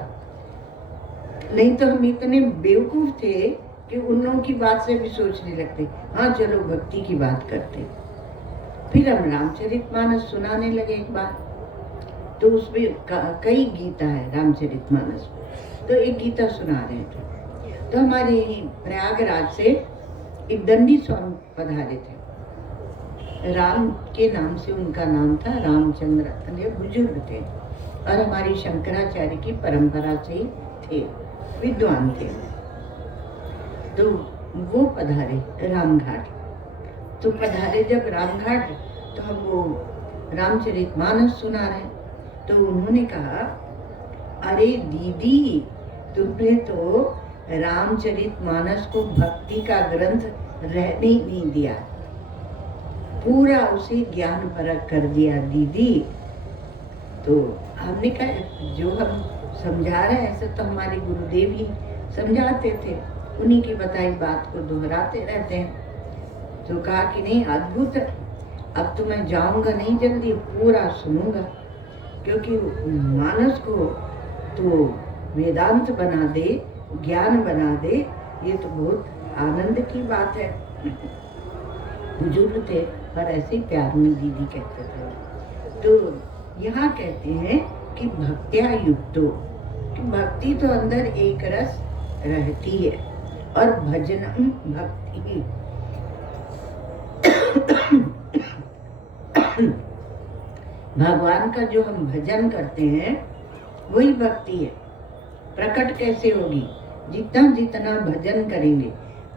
नहीं तो हम इतने बेवकूफ थे कि उन लोगों की बात से भी सोचने लगते, हाँ चलो भक्ति की बात करते। फिर हम रामचरितमानस सुनाने लगे एक बार, तो उसमें कई गीता है रामचरितमानस में, तो एक गीता सुना रहे थे। तो हमारे यही प्रयागराज से एक दंडी स्वामी पधारे थे, राम के नाम से उनका नाम था, रामचंद्र, ये बुजुर्ग थे और हमारी शंकराचार्य की परंपरा से थे, विद्वान थे। तो वो पधारे रामघाट। तो पधारे जब रामघाट, तो हम वो रामचरितमानस सुना रहे। तो उन्होंने कहा, अरे दीदी, तुमने तो रामचरितमानस को भक्ति का ग्रंथ रहने ही नहीं दिया, पूरा उसे ज्ञान परक कर दिया दीदी। तो हमने कहा, जो हम समझा रहे हैं ऐसे तो हमारे गुरुदेव ही समझाते थे, उन्हीं की बताई बात को दोहराते रहते हैं। तो कहा कि नहीं, अद्भुत, अब तो मैं जाऊंगा नहीं, जल्दी पूरा सुनूंगा, क्योंकि मानस को तो वेदांत बना दे, ज्ञान बना दे, ये तो बहुत आनंद की बात है। बुजुर्ग थे पर ऐसे प्यार में दीदी कहते थे। तो यहाँ कहते हैं कि भक्त्या युक्तो, कि भक्ति तो अंदर एक रस रहती है, और भजनम भक्ति भगवान का जो हम भजन करते हैं वही भक्ति है। प्रकट कैसे होगी? जितना जितना भजन करेंगे।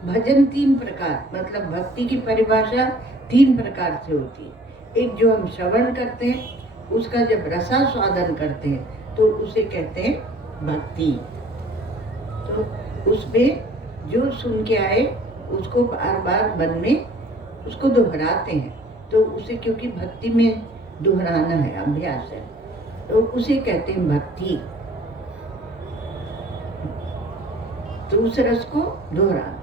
भजन 3 प्रकार, मतलब भक्ति की परिभाषा 3 प्रकार से होती है। एक जो हम श्रवण करते हैं, उसका जब रसास्वादन करते हैं तो उसे कहते हैं भक्ति। तो उसमें जो सुन के आए उसको बार बार मन में उसको दोहराते हैं, तो उसे, क्योंकि भक्ति में दोहराना है, अभ्यास है, तो उसे कहते हैं भक्ति। तो उस रस को दोहराना।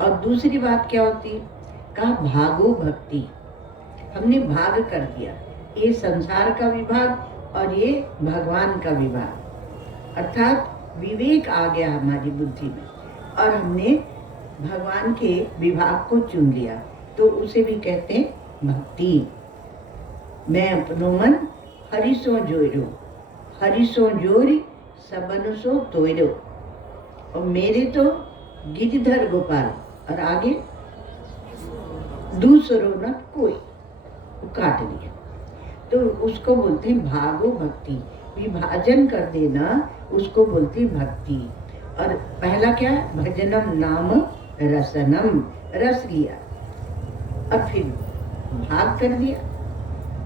और दूसरी बात क्या होती है? कहा भागो भक्ति, हमने भाग कर दिया, ये संसार का विभाग और ये भगवान का विभाग, अर्थात विवेक आ गया हमारी बुद्धि में और हमने भगवान के विभाग को चुन लिया, तो उसे भी कहते हैं भक्ति। मैं अपनो मन हरिसो जोरो, हरिसो जोरी सबन सो तोरो, और मेरे तो गिरधर गोपाल, और आगे दूसरों न कोई, काट दिया। तो उसको बोलते हैं भागो भक्ति, विभाजन कर देना, उसको बोलते हैं भक्ति। और पहला क्या है? भजनम नाम रसनम, रस लिया और फिर भाग कर दिया।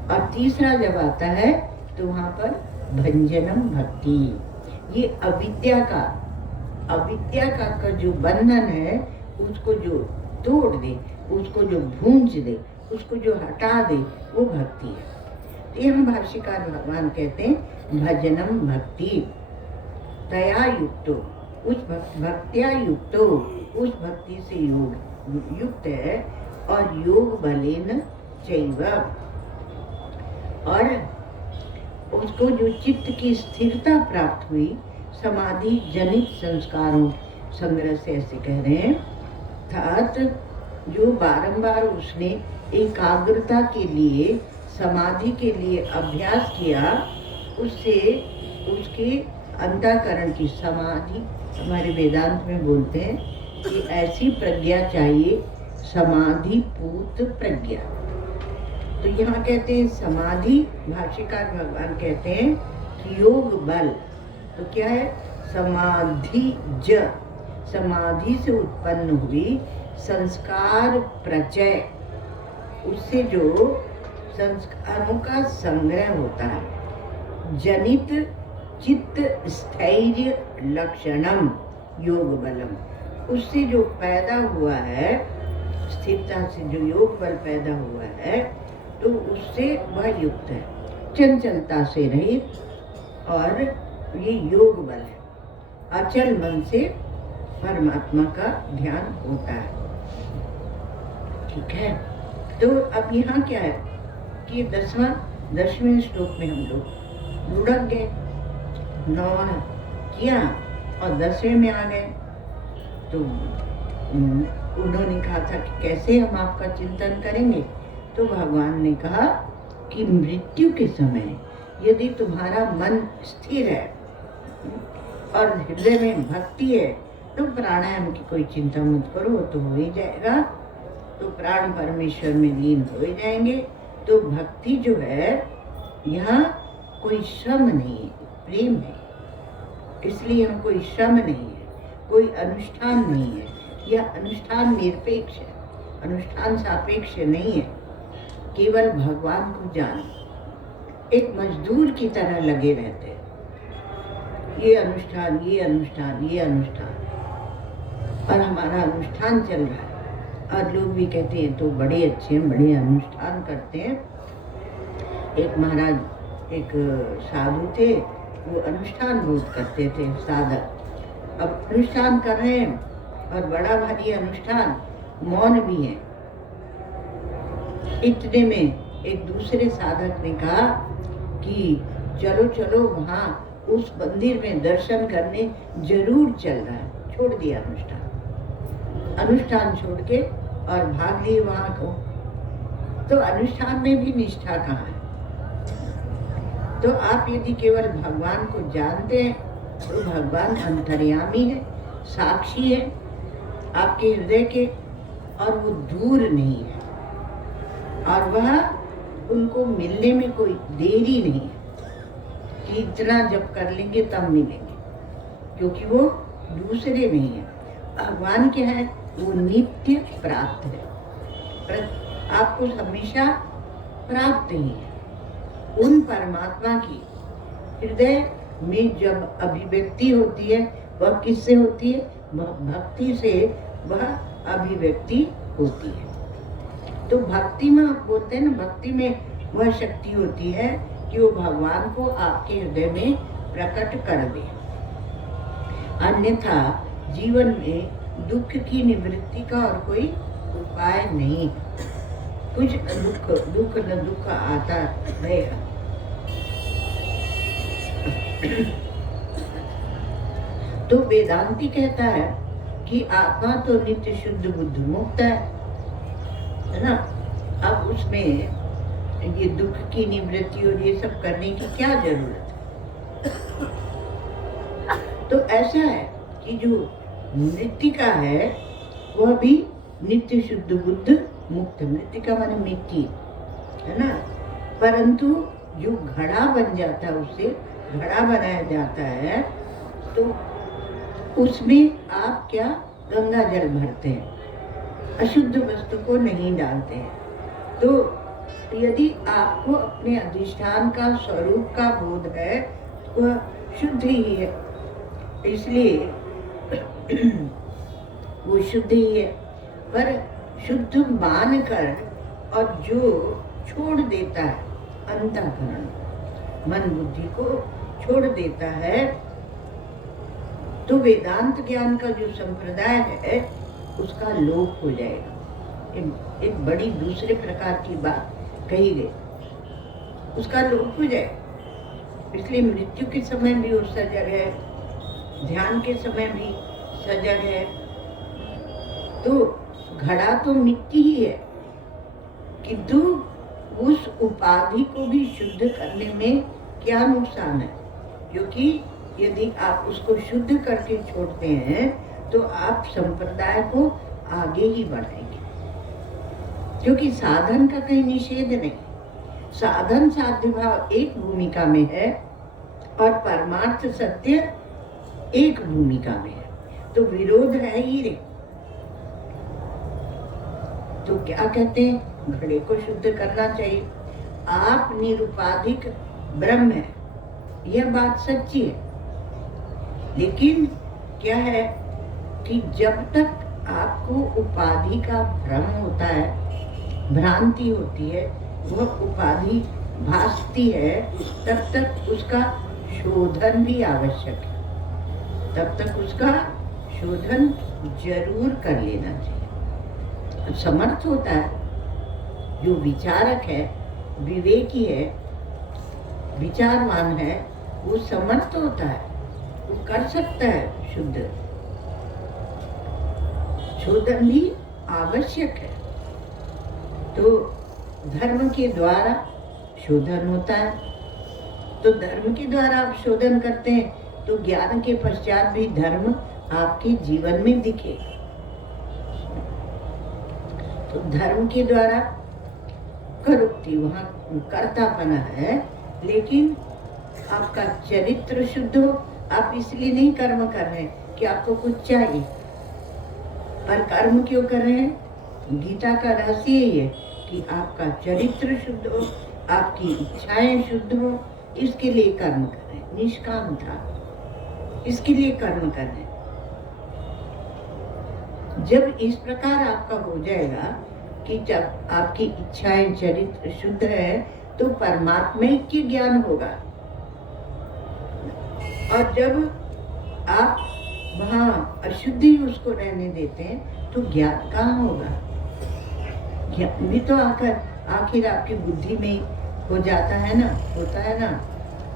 और तीसरा जब आता है तो वहाँ पर भंजनम भक्ति, ये अविद्या का जो बंधन है उसको जो तोड़ दे, उसको जो भूंज दे, उसको जो हटा दे, वो भक्ति है। तो यहाँ भाष्यकार भगवान कहते हैं भजनम भक्ति तया युक्तो, उस भक्त्या युक्तो, उस भक्ति से योग युक्त है, और योग बलेन चैव, और उसको जो चित्त की स्थिरता प्राप्त हुई समाधि जनित संस्कारों संग्रह से, ऐसे कह रहे हैं, अर्थात जो बारंबार उसने एकाग्रता के लिए, समाधि के लिए अभ्यास किया, उससे उसके अंतःकरण की समाधि, हमारे वेदांत में बोलते हैं कि ऐसी प्रज्ञा चाहिए, समाधि पूत प्रज्ञा। तो यहाँ कहते हैं समाधि, भाष्यकार भगवान कहते हैं कि योग बल, तो क्या है? समाधि ज, समाधि से उत्पन्न हुई संस्कार प्रचय, उससे जो संस्कारों का संग्रह होता है, जनित चित्त स्थैर्य लक्षणम योग बलम, उससे जो पैदा हुआ है, स्थिरता से जो योग बल पैदा हुआ है, तो उससे वह युक्त है, चंचलता से रहित, और ये योग बल है। अचल मन से परमात्मा का ध्यान होता है। ठीक है, तो अब यहाँ क्या है कि 10वें श्लोक में हम लोग लुढ़क गए, 9वां किया और 10वें में आ गए। तो उन्होंने कहा था कि कैसे हम आपका चिंतन करेंगे, तो भगवान ने कहा कि मृत्यु के समय यदि तुम्हारा मन स्थिर है और हृदय में भक्ति है, तो प्राणायाम की कोई चिंता मत करो, तो हो ही जाएगा, तो प्राण परमेश्वर में लीन हो ही जाएंगे। तो भक्ति जो है, यहाँ कोई श्रम नहीं है, प्रेम है, इसलिए हम कोई श्रम नहीं है, कोई अनुष्ठान नहीं है, यह अनुष्ठान निरपेक्ष है, अनुष्ठान सापेक्ष नहीं है। केवल भगवान को जानो, एक मजदूर की तरह लगे रहते हैं, ये अनुष्ठान, ये अनुष्ठान, ये अनुष्ठान, और हमारा अनुष्ठान चल रहा है। और लोग भी कहते हैं तो बड़े अच्छे हैं, बड़े अनुष्ठान करते हैं। एक महाराज, एक साधु थे, वो अनुष्ठान बहुत करते थे, साधक। अब अनुष्ठान कर रहे हैं और बड़ा भारी अनुष्ठान, मौन भी है। इतने में एक दूसरे साधक ने कहा कि चलो चलो वहाँ उस मंदिर में दर्शन करने जरूर चल रहा है। छोड़ दिया अनुष्ठान छोड़ के और भाग लिए वहाँ को। तो अनुष्ठान में भी निष्ठा कहाँ है? तो आप यदि केवल भगवान को जानते हैं तो भगवान अंतर्यामी है, साक्षी है आपके हृदय के, और वो दूर नहीं है, और वह उनको मिलने में कोई देरी नहीं है कि इतना जब कर लेंगे तब मिलेंगे, क्योंकि वो दूसरे नहीं है। भगवान क्या है? वो नित्य प्राप्त है, आपको हमेशा प्राप्त ही है। उन परमात्मा की हृदय में जब अभिव्यक्ति होती है, वह किससे होती है? भक्ति से वह अभिव्यक्ति होती है। तो भक्ति में बोलते हैं ना, भक्ति में वह शक्ति होती है कि वो भगवान को आपके हृदय में प्रकट कर दे। अन्यथा जीवन में दुख की निवृत्ति का और कोई उपाय नहीं। कुछ दुख न दुख आता रहेगा। तो वेदांती कहता है कि आत्मा तो नित्य शुद्ध बुद्ध मुक्त है ना। अब उसमें ये दुख की निवृत्ति और ये सब करने की क्या जरूरत है? तो ऐसा है कि जो मृत्तिका है वह भी नित्य शुद्ध बुद्ध मुक्त। मृत्तिका माने मिट्टी है ना, परंतु जो घड़ा बन जाता है, उससे घड़ा बनाया जाता है, तो उसमें आप क्या गंगा जल भरते हैं, अशुद्ध वस्तु को नहीं डालते हैं। तो यदि आपको अपने अधिष्ठान का स्वरूप का बोध है, वह शुद्ध ही है, इसलिए वो शुद्ध ही है। पर शुद्ध मानकर और जो छोड़ देता है अंतःकरण, मन बुद्धि को छोड़ देता है, तो वेदांत ज्ञान का जो संप्रदाय है उसका लोप हो जाएगा। एक बड़ी दूसरे प्रकार की बात कही गई, उसका लोप हो जाए। इसलिए मृत्यु के समय भी वो सजग है, ध्यान के समय भी सजग है। तो घड़ा तो मिट्टी ही है, किंतु उस उपाधि को भी शुद्ध करने में क्या नुकसान है? क्योंकि यदि आप उसको शुद्ध करके छोड़ते हैं तो आप संप्रदाय को आगे ही बढ़ाएंगे, क्योंकि साधन का कहीं निषेध नहीं। साधन साध्य भाव एक भूमिका में है और परमार्थ सत्य एक भूमिका में है, तो विरोध है ही नहीं। तो क्या कहते हैं? घड़े को शुद्ध करना चाहिए। आप निरुपाधिक ब्रह्म है, यह बात सच्ची है, लेकिन क्या है कि जब तक आपको उपाधि का भ्रम होता है, भ्रांति होती है, वह उपाधि भासती है, तब तक उसका शोधन भी आवश्यक है। तब तक उसका शोधन जरूर कर लेना चाहिए। समर्थ होता है जो विचारक है, विवेकी है, विचारवान है, वो समर्थ होता है, वो कर सकता है शुद्ध। शोधन भी आवश्यक है। तो धर्म के द्वारा शोधन होता है, तो धर्म के द्वारा आप शोधन करते हैं तो ज्ञान के पश्चात भी धर्म आपके जीवन में दिखे। तो धर्म के द्वारा करोति, वहाँ कर्तापना है, लेकिन आपका चरित्र शुद्ध हो। आप इसलिए नहीं कर्म कर रहे हैं कि आपको कुछ चाहिए, पर कर्म क्यों कर रहे हैं? गीता का रहस्य यही है कि आपका चरित्र शुद्ध हो, आपकी इच्छाएं शुद्ध हो, इसके लिए कर्म कर रहे हैं। निष्काम था, इसके लिए कर्म कर रहे हैं। जब इस प्रकार आपका हो जाएगा कि जब आपकी इच्छाएं चरित्र शुद्ध है तो परमात्मा की ज्ञान होगा। और जब आप वहाँ अशुद्धि उसको रहने देते हैं तो ज्ञान कहाँ होगा? ज्ञान भी तो आखिर आपकी बुद्धि में हो जाता है ना, होता है ना।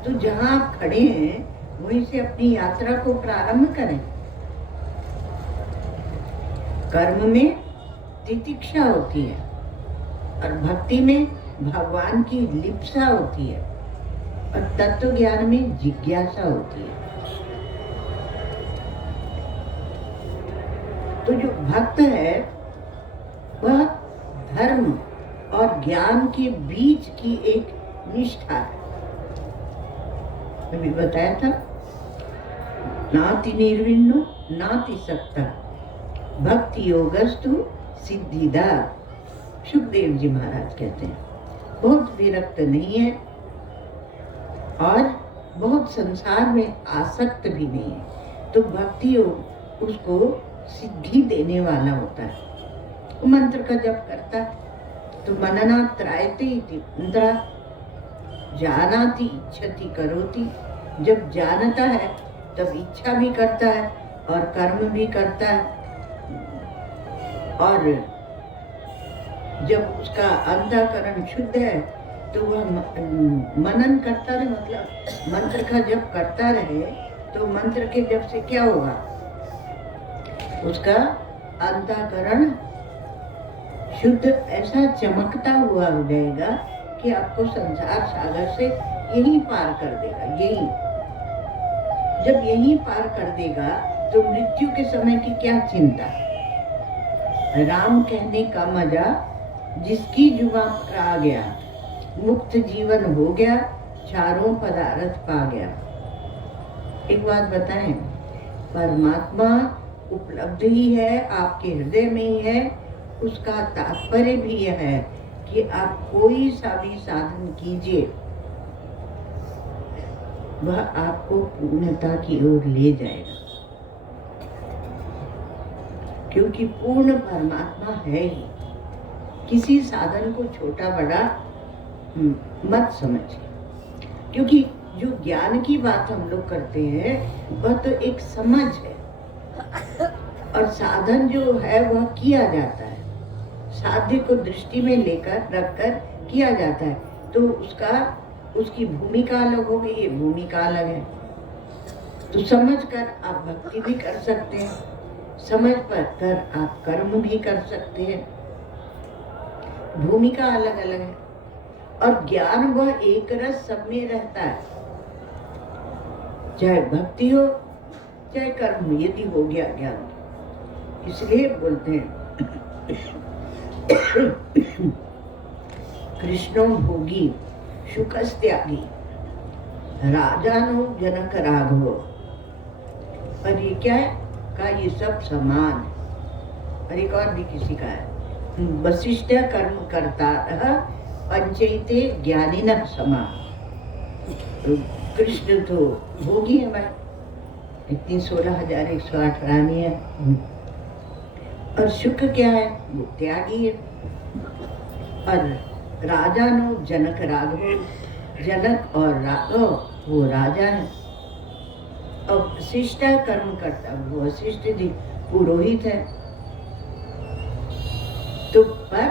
तो जहाँ आप खड़े हैं वहीं से अपनी यात्रा को प्रारंभ करें। कर्म में तितिक्षा होती है और भक्ति में भगवान की लिप्सा होती है और तत्व ज्ञान में जिज्ञासा होती है। तो जो भक्त है वह धर्म और ज्ञान के बीच की एक निष्ठा है। अभी बताया था, नाति निर्विण्णो नाति सक्ता भक्ति योगस्तु सिद्धिदा। सुखदेव जी महाराज कहते हैं बहुत विरक्त नहीं है और बहुत संसार में आसक्त भी नहीं है। तो भक्ति योग उसको सिद्धि देने वाला होता है। वो मंत्र का जप करता है तो मनना त्रायते इति मंत्रा जानाति इच्छति करोति। जब जानता है तब इच्छा भी करता है और कर्म भी करता है। और जब उसका अंतःकरण शुद्ध है तो वह मनन करता रहे, मतलब मंत्र का जप करता रहे। तो मंत्र के जप से क्या होगा? उसका अंतःकरण शुद्ध ऐसा चमकता हुआ हो जाएगा कि आपको संसार सागर से यहीं पार कर देगा। यही जब यहीं पार कर देगा तो मृत्यु के समय की क्या चिंता। राम कहने का मजा जिसकी जुबां पर आ गया, मुक्त जीवन हो गया, चारों पदार्थ पा गया। एक बात बताएं, परमात्मा उपलब्ध ही है, आपके हृदय में ही है। उसका तात्पर्य भी यह है कि आप कोई सा भी साधन कीजिए, वह आपको पूर्णता की ओर ले जाएगा, क्योंकि पूर्ण परमात्मा है ही। किसी साधन को छोटा बड़ा मत समझिए, क्योंकि जो ज्ञान की बात हम लोग करते हैं वह तो एक समझ है और साधन जो है वह किया जाता है, साध्य को दृष्टि में लेकर रखकर किया जाता है। तो उसकी भूमिका अलग हो गई, ये भूमिका अलग है। तो समझ कर आप भक्ति भी कर सकते हैं, समझ कर आप कर्म भी कर सकते हैं। भूमिका अलग अलग है और ज्ञान वह एक रस सब में रहता है, चाहे भक्ति हो चाहे कर्म, यदि हो गया ज्ञान। इसलिए बोलते हैं कृष्णो भोगी शुकस्त्यागी राजानो जनक राघव। और ये क्या है? का ये सब समान है। और एक और भी किसी का है, वशिष्ठ कर्म करता पंचैते ज्ञानिनः समा। कृष्ण तो भोगी है भाई, इतनी 16,108 रानी है। और शुक क्या है? वो त्यागी है। और राजा नो जनक राघव, जनक और राघव वो राजा है। अब वशिष्ठ कर्म करता, वो वशिष्ठ जी पुरोहित है। तो पर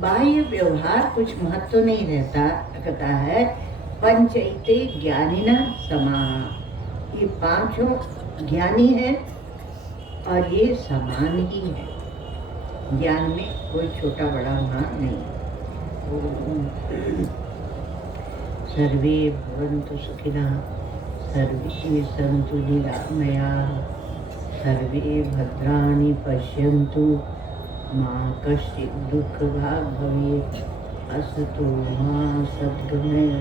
बाह्य व्यवहार कुछ महत्व नहीं रहता है। पंचैते ज्ञानिना समा, ये पांचों ज्ञानी है और ये समान ही है। ज्ञान में कोई छोटा बड़ा महान नहीं। सर्वे भवन्तु सुखिनः, सर्वे सन्तु निरामयाः, सर्वे भद्राणि पश्यन्तु, मा कश्चित् दुःखभाग् भवेत्। असतो मा सद्गमय,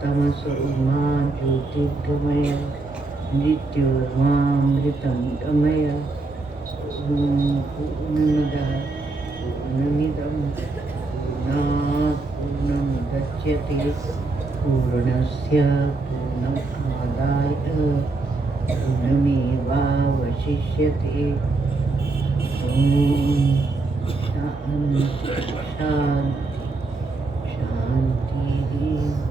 तमसो मा ज्योतिर्गमय, मृत्योर्मामृतं गमय। पूर्णमदः पूर्णमिदं पूर्णात् पूर्णमुदच्यते पूर्णस्य पूर्णमादाय पूर्णमेवावशिष्यते ॐ शान्ति शान्ति शान्तिः